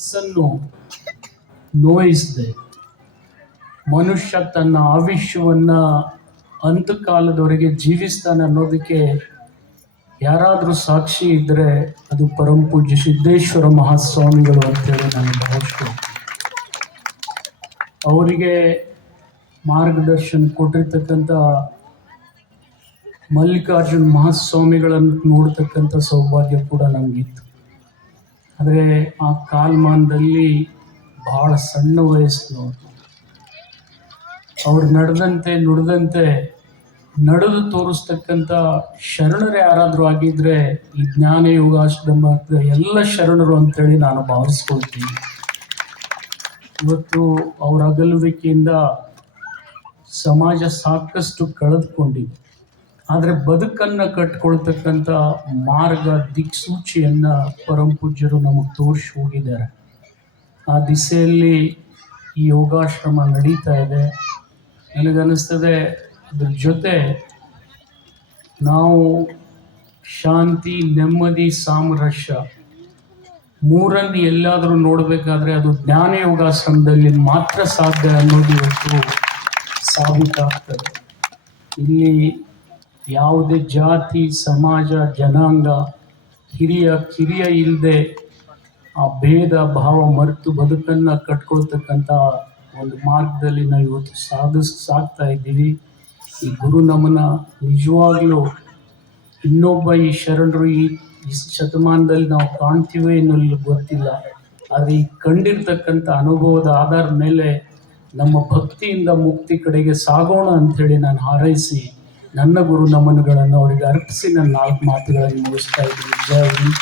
ಮನಸ್ಸನ್ನು ನೋಯಿಸದೆ ಮನುಷ್ಯ ತನ್ನ ಆಯುಷ್ಯವನ್ನ ಅಂತಕಾಲದವರೆಗೆ ಜೀವಿಸ್ತಾನೆ ಅನ್ನೋದಕ್ಕೆ ಯಾರಾದರೂ ಸಾಕ್ಷಿ ಇದ್ದರೆ ಅದು ಪರಮ ಪೂಜ್ಯ ಸಿದ್ದೇಶ್ವರ ಮಹಾಸ್ವಾಮಿಗಳು ಅಂತೇಳಿ ನಾನು ಭಾವಿಸ್ತೀನಿ. ಅವರಿಗೆ ಮಾರ್ಗದರ್ಶನ ಕೊಟ್ಟಿರ್ತಕ್ಕಂಥ ಮಲ್ಲಿಕಾರ್ಜುನ ಮಹಾಸ್ವಾಮಿಗಳನ್ನು ನೋಡ್ತಕ್ಕಂಥ ಸೌಭಾಗ್ಯ ಕೂಡ ನಮಗಿತ್ತು. ಆದರೆ ಆ ಕಾಲಮಾನದಲ್ಲಿ ಬಹಳ ಸಣ್ಣ ವಯಸ್ಸಿನವರು. ಅವ್ರು ನಡೆದಂತೆ ನುಡಿದಂತೆ ನಡೆದು ತೋರಿಸ್ತಕ್ಕಂಥ ಶರಣರು ಯಾರಾದರೂ ಆಗಿದ್ರೆ ಈ ಜ್ಞಾನ ಯೋಗಾಶ್ರಮದ ಎಲ್ಲ ಶರಣರು ಅಂತೇಳಿ ನಾನು ಭಾವಿಸ್ಕೊಳ್ತೀನಿ. ಇವತ್ತು ಅವರ ಅಗಲುವಿಕೆಯಿಂದ ಸಮಾಜ ಸಾಕಷ್ಟು ಕಳೆದುಕೊಂಡಿದೆ. ಆದರೆ ಬದುಕನ್ನು ಕಟ್ಕೊಳ್ತಕ್ಕಂಥ ಮಾರ್ಗ ದಿಕ್ಸೂಚಿಯನ್ನು ಪರಮ ಪೂಜ್ಯರು ನಮಗೆ ತೋರಿಸಿ ಹೋಗಿದ್ದಾರೆ. ಆ ದಿಸೆಯಲ್ಲಿ ಈ ಯೋಗಾಶ್ರಮ ನಡೀತಾ ಇದೆ. ನನಗನ್ನಿಸ್ತದೆ ಅದ್ರ ಜೊತೆ ನಾವು ಶಾಂತಿ, ನೆಮ್ಮದಿ, ಸಾಮರಸ್ಯ ಮೂರನ್ನು ಎಲ್ಲಾದರೂ ನೋಡಬೇಕಾದ್ರೆ ಅದು ಜ್ಞಾನ ಯೋಗಾಶ್ರಮದಲ್ಲಿ ಮಾತ್ರ ಸಾಧ್ಯ ಅನ್ನೋದು ಇವತ್ತು ಸಾಬೀತಾಗ್ತದೆ. ಇಲ್ಲಿ ಯಾವುದೇ ಜಾತಿ, ಸಮಾಜ, ಜನಾಂಗ, ಹಿರಿಯ ಕಿರಿಯ ಇಲ್ಲದೆ ಆ ಭೇದ ಭಾವ ಮರೆತು ಬದುಕನ್ನು ಕಟ್ಕೊಳ್ತಕ್ಕಂಥ ಒಂದು ಮಾರ್ಗದಲ್ಲಿ ನಾವು ಇವತ್ತು ಸಾಗ್ತಾ ಇದ್ದೀವಿ. ಈ ಗುರು ನಮನ ನಿಜವಾಗ್ಲೂ ಇನ್ನೊಬ್ಬ ಈ ಶರಣರು ಈ ಶತಮಾನದಲ್ಲಿ ನಾವು ಕಾಣ್ತೀವಿ ಅನ್ನೋದು ಗೊತ್ತಿಲ್ಲ. ಆದರೆ ಈ ಕಂಡಿರ್ತಕ್ಕಂಥ ಅನುಭವದ ಆಧಾರದ ಮೇಲೆ ನಮ್ಮ ಭಕ್ತಿಯಿಂದ ಮುಕ್ತಿ ಕಡೆಗೆ ಸಾಗೋಣ ಅಂಥೇಳಿ ನಾನು ಹಾರೈಸಿ ನನ್ನ ಗುರು ನಮನಗಳನ್ನು ಅವರಿಗೆ ಅರ್ಪಿಸಿ ನನ್ನ 4 ಮಾತುಗಳನ್ನು ಮುಗಿಸ್ತಾ ಇದ್ದೀನಿ. ಜೈ ಹಿಂದ್.